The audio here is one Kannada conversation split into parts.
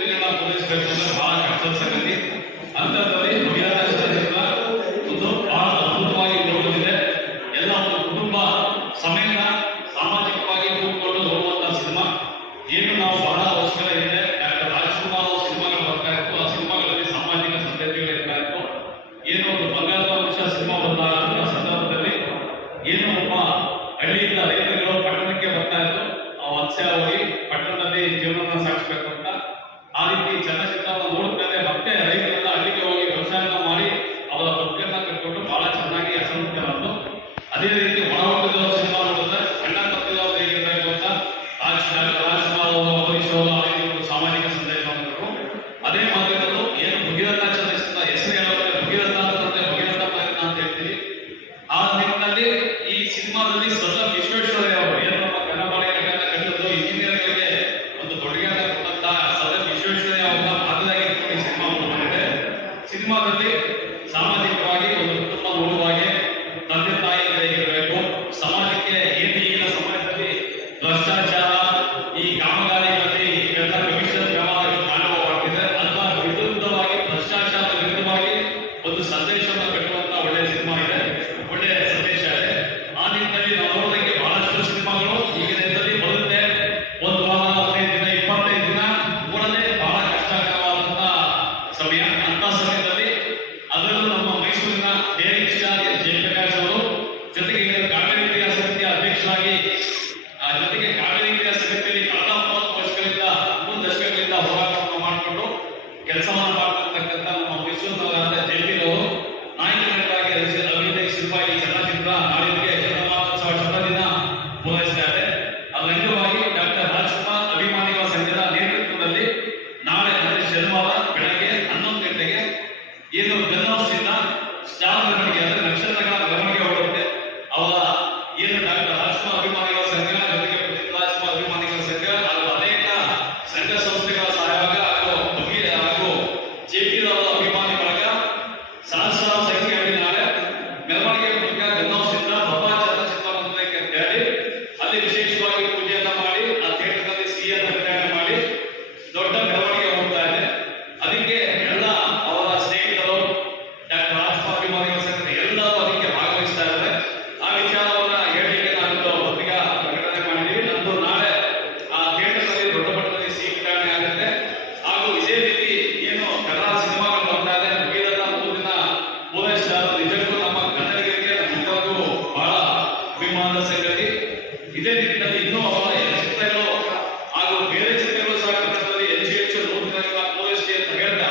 ದಿನಗಳ ಪೂರೈಸಬೇಕು ಅಂದ್ರೆ ಬಹಳ ಕಷ್ಟದ ಸಂಗತಿ. ಅಂತದ್ರಲ್ಲಿ ಭಗೀರಥ ಚಿತ್ರ ಒಂದು ಬಹಳ ಅದ್ಭುತವಾಗಿ ನೋಡುತ್ತಿದೆ. ಎಲ್ಲ ಒಂದು ಕುಟುಂಬ ಸಮೇತ ಸಾಮಾಜಿಕವಾಗಿ ಕೂತ್ಕೊಂಡು ನೋಡುವಂತಹ ಸಿನಿಮಾ. ಏನು ನಾವು ಬಹಳ ವರ್ಷಗಳ ಹಿಂದೆ ಡಾಕ್ಟರ್ ರಾಜ್ಕುಮಾರ್ ಅವರ ಸಿನಿಮಾಗಳು ಬರ್ತಾ ಇತ್ತು, ಆ ಸಿನಿಮಾಗಳಲ್ಲಿ ಸಾಮಾಜಿಕ ಸಂದೇಶಗಳು ಇರ್ತಾ ಇತ್ತು. ಏನು ಒಂದು ಬಂಗಾರದ ವರ್ಷ ಸಿನಿಮಾ ಬಂದ ಸಂದರ್ಭದಲ್ಲಿ ಏನು ಒಬ್ಬ ಹಳ್ಳಿಯಿಂದ ರೈತರುಗಳು ಪಟ್ಟಣಕ್ಕೆ ಬರ್ತಾ ಇತ್ತು, ಆ ವತ್ಸ್ಯ ಹೋಗಿ ಪಟ್ಟಣದಲ್ಲಿ ಜೀವನವನ್ನು ಸಾಗಿಸಬೇಕು ಅಂತ. ಆ ರೀತಿ ಚಲನಚಿತ್ರವನ್ನು ನೋಡಿದ್ಮೇಲೆ ಮತ್ತೆ ರೈತರೆಲ್ಲ ಹಳ್ಳಿಗೆ ಹೋಗಿ ವ್ಯವಸಾಯನ ಮಾಡಿ ಅವರ ಬದುಕನ್ನ ಕಟ್ಕೊಂಡು ಬಹಳ ಚೆನ್ನಾಗಿ ಅಸಂಖ್ಯವಾದ್ದು. ಅದೇ ರೀತಿ ಒಳಹೊಟ್ಟದ ಸಿನಿಮಾ ನೋಡಿದ್ರೆ ಅಣ್ಣ ತಪ್ಪಿದವರು ಹೇಗಿರಬೇಕು ಅಂತ ರಾಜ್ಕುಮಾರ್ ಅವರು, ಅಂಬರೀಶ್ ಅವರು ಆ ರೀತಿ ಒಂದು ಸಾಮಾಜಿಕ ಸಂದೇಶವನ್ನು ಕೊಟ್ಟರು. ಅದೇ ಮಾಧ್ಯಮದಲ್ಲೂ ಏನು ಭಗೀರಥ ಚಲನಚಿತ್ರ ಹೆಸರು ಹೇಳೋದ್ರೆ ಭಗೀರಥ ಅಂತಂದ್ರೆ ಭಗೀರಥ ಪ್ರಯತ್ನ ಅಂತ ಹೇಳ್ತೀವಿ. ಆ ನಿಟ್ಟಿನಲ್ಲಿ ಈ ಸಿನಿಮಾದಲ್ಲಿ ಸದಾ ವಿಶ್ವೇಶ್ವರಯ್ಯ ಅವರು ಏನು ನಮ್ಮ ಕನ್ನಡ ಕಂಡದ್ದು ಇಂಜಿನಿಯರ್ಗಳಿಗೆ ಒಂದು ಕೊಡುಗೆಯನ್ನು ಕೊಟ್ಟಂತಹ ಸದಾ ವಿಶ್ವೇಶ್ವರಯ್ಯ ಅವರ ಮಾದರಿಯಾಗಿ ಇಟ್ಕೊಂಡು ಈ ಸಿನಿಮಾ ಬಂದಿದೆ. ಸಿನಿಮಾದಲ್ಲಿ ಸಾಮಾಜಿಕವಾಗಿ ಒಂದು ಕುಟುಂಬ ನೋಡುವಾಗೆ ತಂದೆ ತಾಯಿ ಹೇಗಿರಬೇಕು, ಸಮಾಜಕ್ಕೆ ಏನು ಈಗಿನ ಸಮಾಜದಲ್ಲಿ ಭ್ರಷ್ಟಾಚಾರ, ಈ ಕಾಮಗಾರಿಗಳಲ್ಲಿ ಎಲ್ಲ ಕಮಿಷನ್ ವ್ಯವಹಾರಗಳು ಕಾಣುವಾಗಿದೆ. ಅಥವಾ ವಿರುದ್ಧವಾಗಿ ಭ್ರಷ್ಟಾಚಾರ ವಿರುದ್ಧವಾಗಿ ಒಂದು ಸಂದೇಶವನ್ನು ಕಟ್ಟುವಂತ ಒಳ್ಳೆಯ ಸಿನಿಮಾ ಇದೆ, ಒಳ್ಳೆಯ ಸಂದೇಶ ಇದೆ. ಆ ನಿಟ್ಟಿನಲ್ಲಿ ನಾವು ನೋಡೋದಕ್ಕೆ ಬಹಳಷ್ಟು ಸಿನಿಮಾಗಳು ಈಗಿನ ದಿನದಲ್ಲಿ ಬರುತ್ತೆ. ಒಂದು ವಾರ, 15 ದಿನ, 25 ದಿನ ನೋಡದೆ ಬಹಳ ಕಷ್ಟಕರವಾದಂತಹ ಸಮಯ. ಅಂತ ಸಮಯದಲ್ಲಿ ಅದರಲ್ಲೂ ನಮ್ಮ ಮೈಸೂರಿನ ಡೇರಿಂಗ್ ಸ್ಟಾರ್ ಜಯಪ್ರಕಾಶ್ ಅವರು ಜೊತೆಗೆ ಕಾವೇರಿ ಇತಿಹಾಸ ಸಮಿತಿಯ ಅಧ್ಯಕ್ಷರಾಗಿ, ಜೊತೆಗೆ ಕಾವೇರಿ ಇತಿಹಾಸ ಸಮಿತಿಯಲ್ಲಿ ಕಳೆದ 30 ವರ್ಷಗಳಿಂದ 3 ದಶಕಗಳಿಂದ ಹೋರಾಟವನ್ನು ಮಾಡಿಕೊಂಡು ಕೆಲಸವನ್ನು ಮಾಡ್ತಿರ್ತಕ್ಕಂಥ ನಮ್ಮ ಮೈಸೂರು ನಗರದ ಜಯಪೀರ್ ಅವರು ನಾಯಕರಾಗಿ ಅಭಿನಯಿಸಿರುವ ಈ ಚಲನಚಿತ್ರ ನಾಳಿಗೆ ಶತಮಾನೋತ್ಸವ ಶತದಿನ ಪೂರೈಸಿದ್ದಾರೆ. ಅದರ ಅಂಗವಾಗಿ ಡಾಕ್ಟರ್ ರಾಜ್ಕುಮಾರ್ ಅಭಿಮಾನಿಗಳ ಸಂಘದ ನೇತೃತ್ವದಲ್ಲಿ ನಾಳೆ ಅಂದರೆ ಶನಿವಾರ ಬೆಳಗ್ಗೆ 11 ಗಂಟೆಗೆ ಏನು ಜನೌಷಧಿಯಿಂದ ಸ್ಟಾರ್ ಮೆರವಣಿಗೆ ಅಂದರೆ ನಕ್ಷತ್ರಗಳ ಮೆರವಣಿಗೆ ಹೊರಡುತ್ತೆ. ಅವರ ಏನು ಡಾಕ್ಟರ್ ರಾಜ್ಕುಮಾರ್ ಅಭಿಮಾನಿಗಳ ಸಂಘ, ಜೊತೆಗೆ ಪುನೀತ್ ರಾಜ್ಕುಮಾರ್ ಅಭಿಮಾನಿಗಳ ಸಂಘ ಹಾಗೂ ಅನೇಕ ಸಂಘ ಸಂಸ್ಥೆಗಳ ಸಹಯೋಗ ಹಾಗೂ ಜೆಪಿ ಅವರ ಅಭಿಮಾನಿ ಬಳಗ ಸಹಸ್ರಾರು ಸಂಖ್ಯೆಯಲ್ಲಿ ನಾಳೆ ಮೆರವಣಿಗೆ ಮೂಲಕ ಗನ್ನೌಷಧಿಯಿಂದ ಭವ್ಯ ಚಲನಚಿತ್ರ ಮಂದಿರಕ್ಕೆ ಅಂತ ಹೇಳಿ ಅಲ್ಲಿ ವಿಶೇಷವಾಗಿ ಪೂಜೆಯನ್ನ ಮಾಡಿ ಆ ಥಿಯೇಟರ್ನಲ್ಲಿ ಸಿಹಿಯನ್ನು ವಿತರಣೆ ಮಾಡಿ ದೊಡ್ಡ ಮೆರವಣಿಗೆ ಹೋಗ್ತಾ ಇದೆ. ಅದಕ್ಕೆ ಎಲ್ಲ ಅವರ ಸ್ನೇಹಿತರು, ಡಾಕ್ಟರ್ ರಾಜ್ಕುಮಾರ್ ಅಭಿಮಾನಿಗಳ ಸಂಘದ ಎಲ್ಲರೂ ಅದಕ್ಕೆ ಭಾಗವಹಿಸ್ತಾ ಇದ್ದಾರೆ. ಆ ವಿಚಾರವನ್ನ ಹೇಳಲಿಕ್ಕೆ ನಾವಿಂದು ಪತ್ರಿಕಾ ಪ್ರಕಟಣೆ ಮಾಡಿದ್ದೀವಿ. ನಂದು ನಾಳೆ ಆ ಥಿಯೇಟರ್ನಲ್ಲಿ ದೊಡ್ಡ ಮಟ್ಟದಲ್ಲಿ ಸಿಹಿ ವಿತರಣೆ ಆಗುತ್ತೆ. ಹಾಗೂ ಇದೇ ರೀತಿ ಏನು ಕನ್ನಡ ಸಿನಿಮಾಗಳು ಬರ್ತಾ ಇದೆ, ಭಗೀರಥ 3 ದಿನ ಪೂರೈಸಿದ ನಿಜಕ್ಕೂ ನಮ್ಮ ಕನ್ನಡಿಗರಿಗೆ ನಮಗೂ ಬಹಳ ಅಭಿಮಾನದ ಸಂಗತಿ. ಇದೇ ನಿಟ್ಟಿನಲ್ಲಿ ಇನ್ನೂ ಅವರ ಚಿತ್ರಗಳು ಹಾಗೂ ಬೇರೆ ಚಿತ್ರಗಳು ಸಹ ಕನ್ನಡದಲ್ಲಿ ಹೆಚ್ಚು 100 ದಿನಗಳ ಪೂರೈಸಿ ಅಂತ ಹೇಳ್ತಾ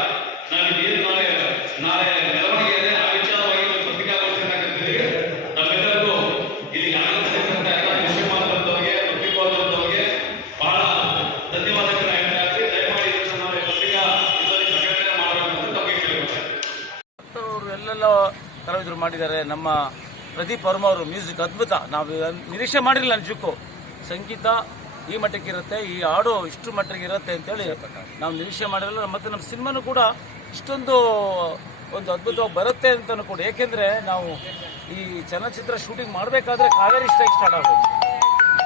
ನಾವು ಏನು ನಾಳೆ ಮೆರವಣಿಗೆ ಇದೆ ಆ ವಿಚಾರವಾಗಿ ಪತ್ರಿಕಾಗೋಷ್ಠಿಯನ್ನು ಕರೆದಿದ್ದೀವಿ. ನಮ್ಮೆಲ್ಲರಿಗೂ ಇಲ್ಲಿ ಆಗಮಿಸಿರ್ತಕ್ಕಂಥ ಎಲ್ಲ ವಿಷಯ ಮಾತಾಡಿದವರಿಗೆ, ಪತ್ರಿಕೋದ್ಯಮದವರಿಗೆ ಬಹಳ ಧನ್ಯವಾದಗಳನ್ನ ಹೇಳ್ತಾ ಇದ್ದೀವಿ. ದಯಮಾಡಿ ನಾವು ಪತ್ರಿಕಾ ಪ್ರಕಟಣೆ ಮಾಡಬೇಕು ಅಂತ ತಮಗೆ ಕೇಳಿಕೊಳ್ತಾರೆ. ಅವರು ಎಲ್ಲೆಲ್ಲ ಕಲಾವಿದರು ಮಾಡಿದ್ದಾರೆ. ನಮ್ಮ ಪ್ರದೀಪ್ ವರ್ಮ ಅವರು ಮ್ಯೂಸಿಕ್ ಅದ್ಭುತ. ನಾವು ನಿರೀಕ್ಷೆ ಮಾಡಿರಲಿಲ್ಲ ನಿಜಕ್ಕೂ ಸಂಗೀತ ಈ ಮಟ್ಟಕ್ಕೆ ಇರುತ್ತೆ, ಈ ಹಾಡು ಇಷ್ಟು ಮಟ್ಟಿಗೆ ಇರುತ್ತೆ ಅಂತೇಳಿ ನಾವು ನಿರೀಕ್ಷೆ ಮಾಡಿರಲಿಲ್ಲ. ಮತ್ತು ನಮ್ಮ ಸಿನಿಮಾನು ಕೂಡ ಇಷ್ಟೊಂದು ಒಂದು ಅದ್ಭುತವಾಗಿ ಬರುತ್ತೆ ಅಂತಲೂ ಕೂಡ. ಏಕೆಂದರೆ ನಾವು ಈ ಚಲನಚಿತ್ರ ಶೂಟಿಂಗ್ ಮಾಡಬೇಕಾದ್ರೆ ಕಾವೇರಿ ಸ್ಟ್ರೈಕ್ ಸ್ಟಾರ್ಟ್ ಆಗೋದು.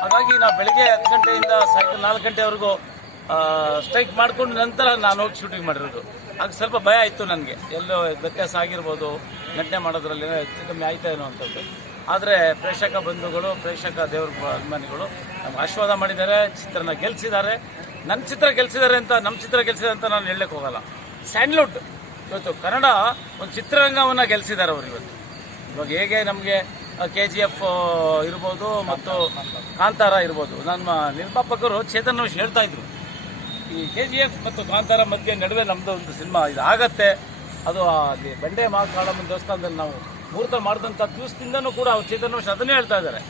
ಹಾಗಾಗಿ ನಾವು ಬೆಳಗ್ಗೆ 10 ಗಂಟೆಯಿಂದ ಸಾಯಂಕಾಲ 4 ಗಂಟೆವರೆಗೂ ಸ್ಟ್ರೈಕ್ ಮಾಡಿಕೊಂಡು ನಂತರ ನಾನು ಹೋಗಿ ಶೂಟಿಂಗ್ ಮಾಡಿರೋದು. ಆಗ ಸ್ವಲ್ಪ ಭಯ ಆಯಿತು ನನಗೆ, ಎಲ್ಲೋ ವ್ಯತ್ಯಾಸ ಆಗಿರ್ಬೋದು, ನಟನೆ ಮಾಡೋದ್ರಲ್ಲಿ ಹೆಚ್ಚು ಕಮ್ಮಿ ಆಯ್ತಾ ಏನೋ ಅಂತದ್ದು. ಆದರೆ ಪ್ರೇಕ್ಷಕ ಬಂಧುಗಳು, ಪ್ರೇಕ್ಷಕ ದೇವ್ರ ಅಭಿಮಾನಿಗಳು ನಮ್ಗೆ ಆಶೀರ್ವಾದ ಮಾಡಿದ್ದಾರೆ, ಚಿತ್ರನ ಗೆಲ್ಲಿಸಿದ್ದಾರೆ. ನನ್ನ ಚಿತ್ರ ಗೆಲ್ಲಿಸಿದ್ದಾರೆ ಅಂತ, ನಮ್ಮ ಚಿತ್ರ ಗೆಲ್ಲಿಸಿದೆ ಅಂತ ನಾನು ಹೇಳಕ್ಕೆ ಹೋಗಲ್ಲ. ಸ್ಯಾಂಡ್ಲ್ವುಡ್ ಇವತ್ತು ಕನ್ನಡ ಒಂದು ಚಿತ್ರರಂಗವನ್ನು ಗೆಲ್ಲಿಸಿದ್ದಾರೆ ಅವರು ಇವತ್ತು. ಇವಾಗ ಹೇಗೆ ನಮಗೆ KGF ಇರ್ಬೋದು ಮತ್ತು ಕಾಂತಾರ ಇರ್ಬೋದು, ನಮ್ಮ ನಿರ್ಮಾಪಕರು ಚೇತನ್ ವಿಷಯ ಹೇಳ್ತಾ ಇದ್ರು, ಈ KGF ಮತ್ತು ಕಾಂತಾರ ಮಧ್ಯೆ ನಡುವೆ ನಮ್ಮದು ಒಂದು ಸಿನಿಮಾ ಇದು ಆಗತ್ತೆ. ಅದು ಬಂಡೆ ಮಹಾಕಾಳಮ್ಮನ ದೇವಸ್ಥಾನದಲ್ಲಿ ನಾವು ಮುಹೂರ್ತ ಮಾಡಿದಂಥ ದಿವಸದಿಂದನೂ ಕೂಡ ಚೇತನ್ ವಿಷಯ ಅದನ್ನೇ ಹೇಳ್ತಾ ಇದ್ದಾರೆ.